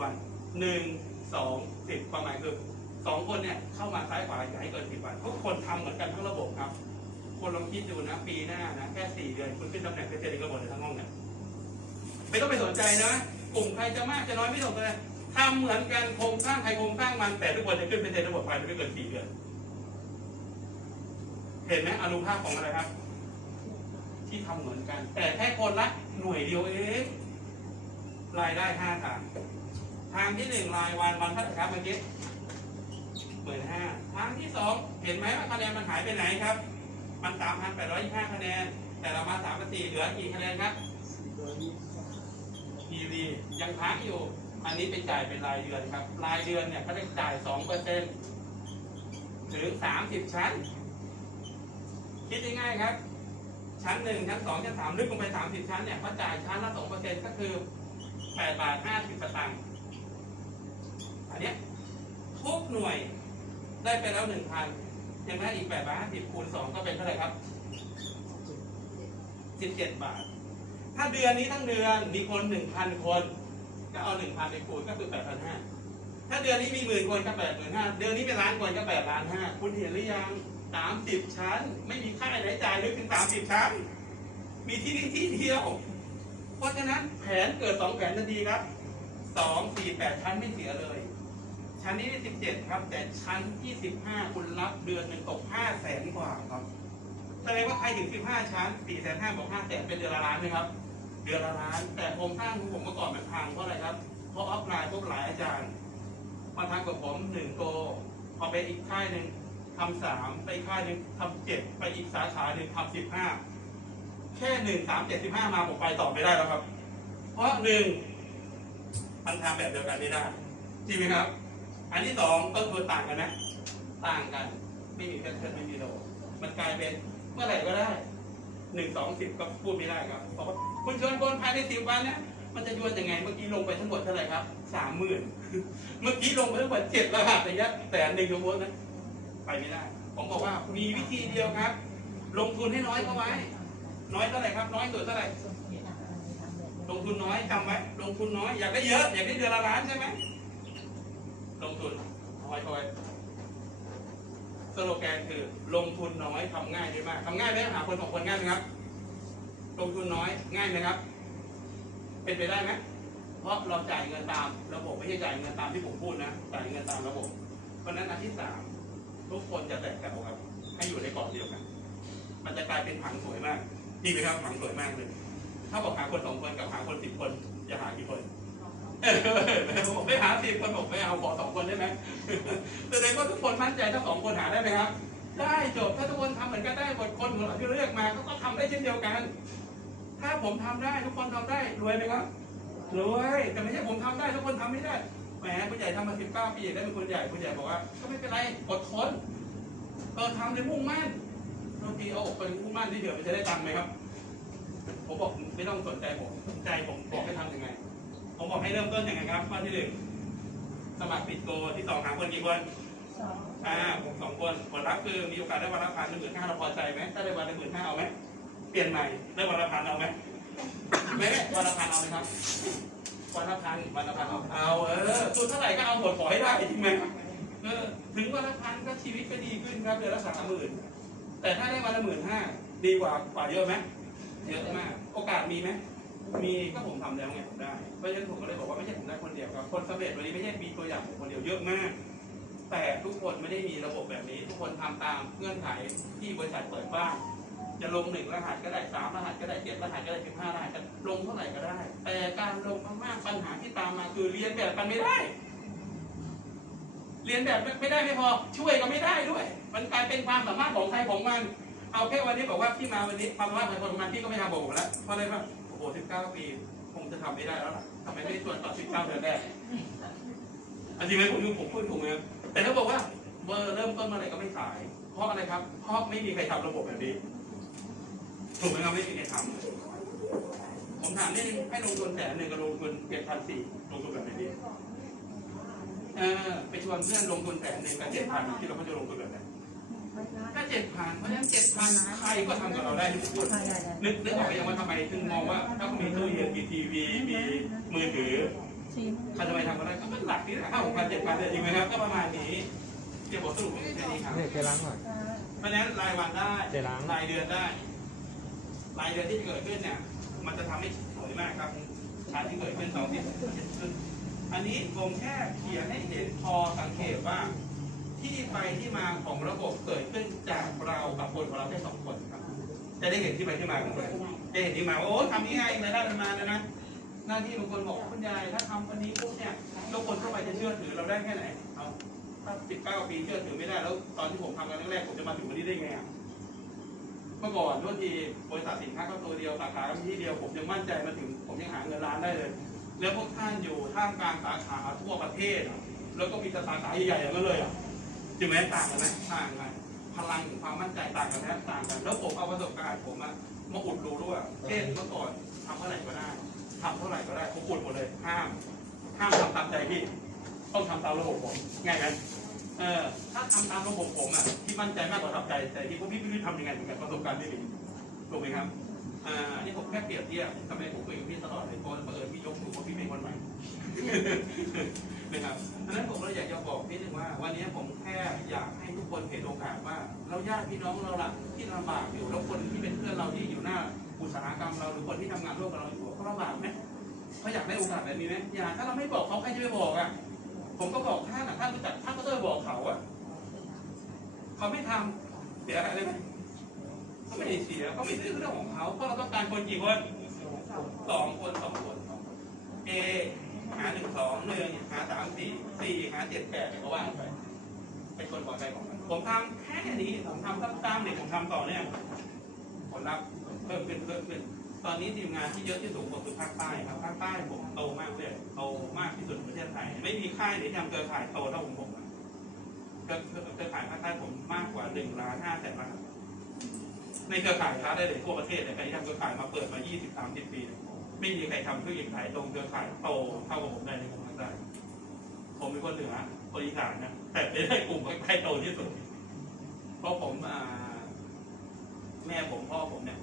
วันหนึ่งสองสิบความหมายคือสองคนเนี่ยเข้ามาซ้ายขวาอย่าให้เกินสิบวันทุกคนทำเหมือนกันทั้งระบบครับ คนลองคิดดูนะปีหน้านะแค่สี่เดือนคุณขึ้นตำแหน่งเป็นเจริญระบบในทั้งห้องเนี่ยไม่ต้องไปสนใจนะ กลุ่มใครจะมากจะน้อยไม่ต้องเลยทำเหมือนกันโครงสร้างใครโครงสร้างมันแต่ทุกคนจะขึ้นเป็นเจริญระบบภายในไม่เกินสี่เดือน เห็นไหมอนุภาพของอะไรครับ ที่ทำเหมือนกัน แต่แค่คนละหน่วยเดียวเองรายได้ห้าทาง ทางที่หนึ่งรายวันวันเท่าไหร่ครับเมื่อกี้หมื่นห้าทางที่สองเห็นไหมว่าคะแนนมันหายไปไหนครับ มันสามพันแปดร้อยห้าคะแนน แต่เรามาสามพันสี่เหลือกี่คะแนนครับ PV ยังค้างอยู่ อันนี้เป็นจ่ายเป็นรายเดือนครับ รายเดือนเนี่ยเขาจะจ่ายสองเปอร์เซ็นต์ถึงสามสิบชั้น คิดง่ายๆครับ ชั้นหนึ่งชั้นสองชั้นสามลึกลงไปสามสิบชั้นเนี่ยเขาจ่ายชั้นละสองเปอร์เซ็นต์ก็คือแปดบาทห้าสิบสตางค์ อันเนี้ยทุกหน่วยได้ไปแล้วหนึ่งพันยังได้อีกแปดบาทสิบคูณสองก็เป็นเท่าไหร่ครับสิบเจ็ดบาท ถ้าเดือนนี้ทั้งเดือนมีคนหนึ่งพันคน ก็เอาหนึ่งพันไปคูณก็คือแปดพันห้าถ้าเดือนนี้มีหมื่นคนก็แปดหมื่นห้าเดือนนี้เป็นล้านคนก็แปดล้านห้าคุณเห็นหรือยังสามสิบชั้น ไม่มีค่าใช้จ่ายลึกถึงสามสิบชั้น มีที่นี่ที่เดียว เพราะฉะนั้นแผนเกิดสองแผนทันทีครับสองสี่แปดชั้นไม่เสียเลย ชั้นนี้ได้สิบเจ็ดครับ แต่ชั้นที่สิบห้าคุณรับเดือนหนึ่งตกห้าแสนกว่าครับแสดงว่าใครถึงสิบห้าชั้นสี่แสนห้าบอกห้าแสนเป็นเดือนละล้านไหมครับ เดือนละล้าน แต่โครงสร้างของผมเมื่อก่อนมันพังเพราะอะไรครับ เพราะออฟไลน์พวกหลายอาจารย์มาทำกับผมหนึ่งโตพอไปอีกค่ายหนึ่งทำสามไปค่ายหนึ่งทำเจ็ดไปอีกสาขาหนึ่งทำสิบห้าแค่หนึ่งสามเจ็ดสิบห้ามาผมไปต่อไม่ได้แล้วครับ เพราะหนึ่งมันทำแบบเดียวกันไม่ได้จริงไหมครับ อันที่สองต้นทุนต่างกันนะต่างกัน ไม่มีแพทเทิร์นไม่มีโลมันกลายเป็นเมื่อไหร่ก็ได้หนึ่งสองสิบก็พูดไม่ได้ครับเพราะว่าคุณชวนคนภายในสิบวันเนี่ยมันจะยวนยังไงเมื่อกี้ลงไปทั้งหมดเท่าไหร่ครับสามหมื่นเมื่อกี้ลงไปทั้งหมดเจ็ดรหัสระยะแต่หนึ่งชั่วโมงนะไปไม่ได้ ผมบอกว่ามีวิธีเดียวครับ ลงทุนให้น้อยเข้าไว้ น้อยเท่าไหร่ครับ น้อยสุดเท่าไหร่ลงทุนน้อยจำไว้ลงทุนน้อยอยากได้เยอะ อยากได้เดือนละล้านใช่ไหม งทุนน้อยเข้าไว้สโลแกนคือ ลงทุนน้อยทำง่ายได้มากทำง่ายไหมหาคนสองคนง่ายไหมครับ ลงทุนน้อยง่ายไหมครับ เป็นไปได้ไหมเพราะเราจ่ายเงินตามระบบไม่ใช่จ่ายเงินตามที่ผมพูดนะจ่ายเงินตามระบบ เพราะนั้นอันที่สามทุกคนจะแตกกันครับ ให้อยู่ในกรอบเดียวกัน มันจะกลายเป็นผังสวยมากจริงไหมครับผังสวยมากเลย ถ้าบอกหาคนสองคนกับหาคนสิบคนจะหากี่คน ผมไม่หาสิบคนผมไม่เอาขอสองคนได้ไหมแสดงว่าทุกคนมั่นใจถ้าสองคนหาได้ไหมครับ ได้จบถ้าทุกคนทำเหมือนกันได้หมดคนของเราที่เลือกมาเขาก็ทำได้เช่นเดียวกัน ถ้าผมทำได้ทุกคนทำได้รวยไหมครับรวยแต่ไม่ใช่ผมทำได้ทุกคนทำไม่ได้แหมผู้ใหญ่ทำมาสิบเก้าปีได้เป็นคนใหญ่ผู้ใหญ่บอกว่า ก็ไม่เป็นไรอดทนเออทำเลยมุ่งมั่นบางทีเอาอกไปมุ่งมั่นที่เดียวมันจะได้ตังค์ไหมครับ ผมบอกไม่ต้องสนใจผมใจผมบอกให้ทำยังไง ผมบอก ให้เริ่มต้นยังไงครับ ข้อที่หนึ่งสมัครปิดโกที่สองหาคนกี่คนอ่าผมสองคนผลลัพธ์คือมีโอกาสได้วันละพันหนึ่งหมื่นห้าเราพอใจไหมถ้าได้วันละหมื่นห้าเอาไหมเปลี่ยนใหม่ได้วันละพันเอาไหมไม่ได้วันละพันเอาไหมครับวันละพันวันละพันเอาเอาเออทุนเท่าไหร่ก็เอาหมดขอให้ได้จริงไหมเออถึงวันละพันก็ชีวิตก็ดีขึ้นครับเดือนละสามหมื่นแต่ถ้าได้วันละหมื่นห้าดีกว่ากว่าเยอะไหมเยอะมาก โอกาสมีไหม มีก็ผมทำแล้วไงผมได้เพราะฉะนั้นผมก็เลยบอกว่าไม่ใช่ผมได้คนเดียวครับคนสำเร็จวันนี้ไม่ใช่มีตัวอย่างผมคนเดียวเยอะมาก แต่ทุกคนไม่ได้มีระบบแบบนี้ ทุกคนทำตามเงื่อนไขที่บริษัทเปิดบ้างจะลงหนึ่งรหัสก็ได้สามรหัสก็ได้เจ็ดรหัสก็ได้สิบห้ารหัสก็ลงเท่าไหร่ก็ได้ แต่การลงมากๆปัญหาที่ตามมาคือเรียนแบบกันไม่ได้ เรียนแบบไม่ได้ไม่พอช่วยก็ไม่ได้ด้วย มันกลายเป็นความสามารถของใครของมัน เอาแค่วันนี้บอกว่าพี่มาวันนี้ความสามารถของครของมันพี่ก็ไม่ทำบอกผมแล้วเพราะอะไรป่ะ โอ้โหสิบเก้าปี คงจะทำไม่ได้แล้วล่ะทำไมไม่ชวนตอนสิบเก้าเดือนแรกอันจริงไหมผมดูผมพูดถูกไหมแต่ถ้าบอกว่าเบอร์เริ่มต้นมื่อไรก็ไม่สาย เพราะอะไรครับ เพราะไม่มีใครทำระบบแบบนี้ ถูกไหมครับไม่มีใครทำผมถามนิดนึงให้ลงทุนแสนหนึ่งกับลงทุนเจ็ดพันสี่ลงทุนแบบไหนดีเออไปชวนเพื่อนลงทุนแสนหนึ่งกับเจ็ดพันที่เราก็จะลงทุนแบบไหน ถ้าเจ็ดพันเพราะฉะนั้นเจ็ดพันใครก็ทำกับเราได้ทุกคนนึกนึกออกไปยังว่าทำไมถึงมองว่าถ้าเขามีตู้เย็นมีทีวีมีมือถือสี่ใครจะไปทำอะไรก็เป็นหลักนี่แหละห้าหกพันเจ็ดพันจริงไหมครับก็ประมาณนี้เดี๋ยวผมสรุปให้แค่นี้ครับเนี่ยเจล้างก่อนเพราะฉะนั้นรายวันได้เจล้างรายเดือนได้ รายเดือนที่เกิดขึ้นเนี่ย มันจะทำให้สวยมากครับชาร์ตที่เกิดขึ้นสองที่ขึ้นอันนี้ผมแค่เขียนให้เห็นพอสังเกตว่า ที่ไปที่มาของระบบเกิดขึ้นจาก คนของเราแค่สองคนครับ จะได้เห็นที่ไปที่มาของมันจะเห็นที่มาว่าโอ้ทำยังไงรายได้มันมาแล้วนะหน้าที่บางคนบอกคุณยายถ้าทำวันนี้ปุ๊บเนี่ยแล้วคนทั่วไปจะเชื่อถือเราได้แค่ไหนเอาถ้าสิบเก้าปีเชื่อถือไม่ได้แล้ว ตอนที่ผมทำงานแรกๆผมจะมาถึงวันนี้ได้ไงอะเมื่อก่อนทุกทีบริษัทสินค้าก็ตัวเดียวสาขาที่เดียวผมยังมั่นใจมาถึง ผมยังหาเงินล้านได้เลย แล้วพวกท่านอยู่ท่ามกลางสาขาทั่วประเทศ แล้วก็มีสาขาใหญ่ๆอย่างนั้นเลยอะจริงไหมต่างกันไหมต่างกัน พลังของความมั่นใจต่างกันนะต่างกัน แล้วผมเอาประสบการณ์ผมอะมาอุดดูด้วยเช่นเมื่อก่อนทำเท่าไหร่ก็ได้ทำเท่าไหร่ก็ได้ผมอุดหมดเลยห้ามห้ามทำตามใจพี่ต้องทำตามระบบผมง่ายไหมเออถ้าทำตามระบบผมอะพี่มั่นใจมากกว่าทำใจแต่ที่พวกพี่ไม่รู้ทำยังไงเหมือนกันประสบการณ์ไม่มีถูกไหมครับ อ่าอันนี้ผมแค่เปรียบเทียบทำไมผมคุยกับพี่ตลอดเลยเพราะบังเอิญพี่ยกมือว่าพี่เป็นคนใหม่นะครับดังนั้นผมเลยอยากจะบอกนิดนึงว่า วันนี้ผมแค่อยากให้ทุกคนเห็นโอกาสว่า เราญาติพี่น้องเราล่ะที่ลำบากอยู่แล้วคนที่เป็นเพื่อนเราที่อยู่หน้าอุตสาหกรรมเราหรือคนที่ทำงานร่วมกับเราอยู่เขาลำบากไหมเขาอยากได้โอกาสแบบนี้ไหมอยากถ้าเราไม่บอกเขาใครจะไปบอกอะผมก็บอกท่านอะท่านรู้จักท่านก็ต้องบอกเขาอะเขาไม่ทำเสียวอะไรไหม เขาไม่ได้เสียเขาไม่ซื้อเรื่องของเขาเพราะเราต้องการคนกี่คนสองคนสองคนสองคนเอหาหนึ่งสองหนึ่งหาสามสี่สี่หาเจ็ดแปดก็ว่างไปเป็นคนบอกใจของมันผมทำแค่นี้ผมทำซ้ำๆเนี่ยผมทำต่อเนี่ยผลลัพธ์เพิ่มขึ้นเพิ่มขึ้นตอนนี้ทีมงานที่เยอะที่สุดผมคือภาคใต้ครับภาคใต้ผมโตมากเลยโตมากที่สุดประเทศไทย ไม่มีค่ายไหนทำเครือข่ายโตเท่าของผมเครือเครือข่ายภาคใต้ผมมากกว่าหนึ่งล้านห้าแสนล้าน ในเครือข่ายค้าได้เลยทั่วประเทศเลยใครที่ทำเครือข่ายมาเปิดมา 20 30 ปีเนี่ยไม่มีใครทำธุรกิจขายตรงเครือข่ายโตเท่ากับผมได้ในของภาคใต้ผมเป็นคนเหนือคนอีสานนะแต่ไม่ได้กลุ่มใครโตที่สุด เพราะผมแม่ผมพ่อผมเนี่ย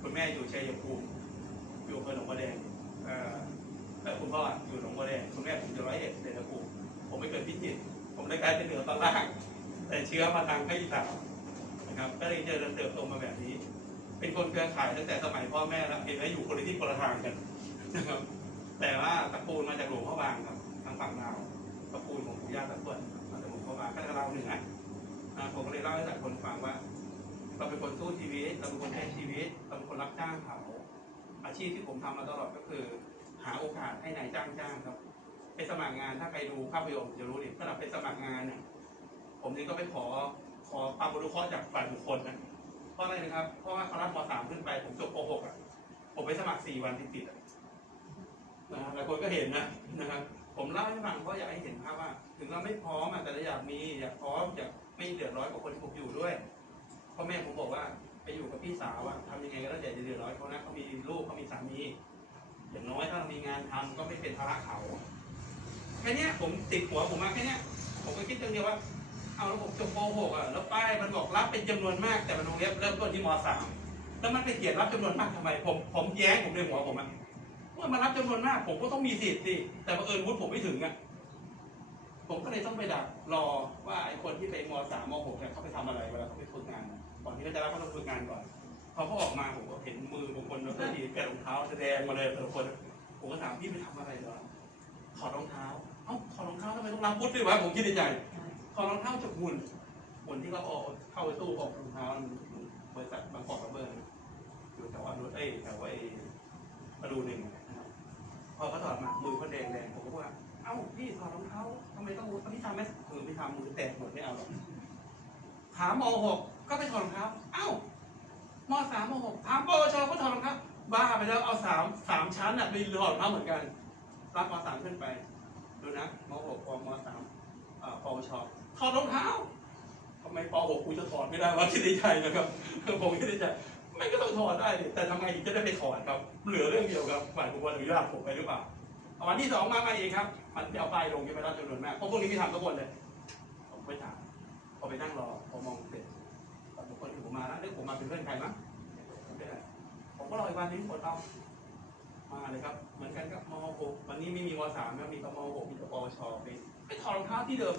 คุณแม่อยู่ชัยภูมิอยู่อำเภอหนองบัวแดงแต่คุณพ่ออยู่หนองบัวแดงคุณแม่ผมอยู่ร้อยเอ็ดเดชภูมิผมไม่เกิดพิจิตรผมเลยกลายเป็นเหนือตอนล่างแต่เชื้อมาทางภาคอีสาน นะครับ ก็เลยเจริญเติบโตมาแบบนี้ เป็นคนเครือข่ายตั้งแต่สมัยพ่อแม่แล้วเห็นไหมอยู่คนละที่คนละทางกันนะครับ แต่ว่าตระกูลมาจากหลวงพ่อบางครับทางฝั่งลาวตระกูลของปู่ย่าตะทวดมาจากหลวงพ่อบางก็จะเล่าหนึ่งอ่าผมก็เลยเล่าให้หลายคนฟังว่าเราเป็นคนสู้ชีวิตเราเป็นคนใช้ชีวิตเราเป็นคนรับจ้างเขาอาชีพที่ผมทำมาตลอดก็คือ หาโอกาสให้นายจ้างจ้างครับไปสมัครงานถ้าใครดูภาพยนตร์จะรู้ดิถ้าเราไปสมัครงานเนี่ยผมนี่ก็ไปขอ ขอความอนุเคราะห์จากฝ่ายบุคคลนะเพราะอะไรนะครับ เพราะว่าเขารับมสามขึ้นไป ผมจบปหกอะ ผมไปสมัครสี่วันติดๆอะนะหลายคนก็เห็นนะนะครับ ผมเล่าให้ฟังเพราะอยากให้เห็นภาพว่า ถึงเราไม่พร้อมอะแต่เราอยากมีอยากพร้อมอยากไม่เดือดร้อนกับคนที่ผมอยู่ด้วยพ่อแม่ผมบอกว่าไปอยู่กับพี่สาวอะทำยังไงก็ได้อย่าเดือดร้อนเขานะเขามีลูกเขามีสามีอย่างน้อยถ้าเรามีงานทำก็ไม่เป็นภาระเขาแค่เนี้ยผมติดหัวผมมาแค่เนี้ยผมก็คิดเดียวว่า เอาแล้วผมจบป .6 อะแล้วป้ายมันบอกรับเป็นจำนวนมากแต่มันวงเล็บเริ่มต้นที่ม .3 แล้วมันไปเขียนรับจำนวนมากทำไม ผมผมแย้งผมในหัวผมอะเมื่อมารับจำนวนมาก ผมก็ต้องมีสิทธิ์สิแต่บังเอิญวุฒิผมไม่ถึงอะผมก็เลยต้องไปดักรอว่าไอ้คนที่ไปม .3 ม .6 เนี่ยเขาไปทำอะไรเวลาเขาไปฝึกงานก่อนที่เขาจะรับเขาต้องฝึกงานก่อนพอเขาออกมาผมก็เห็นมือบางคนแล้วก็ดีแกะรองเท้าแสดงมาเลยแต่ละคนผมก็ถามพี่ไปทำอะไรเหรอถอดรองเท้าเอ้าถอดรองเท้าทำไมต้องรับวุฒิด้วยวะผมคิดในใจ ถอรองเท้าจากหุ่นหุ่นที่เขาเอาเข้าไปตู้ออกรองเท้าบริษัทบางกอกระเบิดอยู่แถวอนุเอ้ยแถวไอ้ประดูหนึ่งนะครับพอเขาถอดมามือเขาแดงแดงผมก็ว่า เอ้าพี่ถอดรองเท้าทำไมต้องพี่ทำไหมมือไม่ทำมือแตกหมดไม่เอาหรอกถามมหกก็ไปถอดรองเท้า เอ้ามสามมหกถามปวชก็ถอดรองเท้าบ้าไปแล้วเอาสามสามชั้นอะไปถอดรองเท้าเหมือนกันรับมสามขึ้นไป ดูนะมหกปมสามปวช ถอดรองเท้าทำไมป .6 กูจะถอดไม่ได้วะที่ในใจนะครับผมคิดในใจไม่ก็ต้องถอดได้แต่ทำไมถึงจะได้ไปถอดครับ เหลือเรื่องเดียวครับฝ่ายบุคคลอนุญาตผมไปหรือเปล่าวันที่สองมาใหม่อีกครับ มันจะเอาป้ายลงจะไปรับจำนวนมากเพราะพวกนี้ไม่ทำทุกคนเลยผมไปถามพอไปนั่งรอพอมองเสร็จฝ่ายบุคคลที่ผมมาแล้วเรื่องผมมาเป็นเพื่อนใครมั้งไม่เป็นไรผมก็รออีกวันนึงหมดเอามาเลยครับ เหมือนกันกับม .6 วันนี้ไม่มีม .3 แล้วมีแต่ม .6 มีแต่ปวชไปไปถอดรองเท้าที่เดิม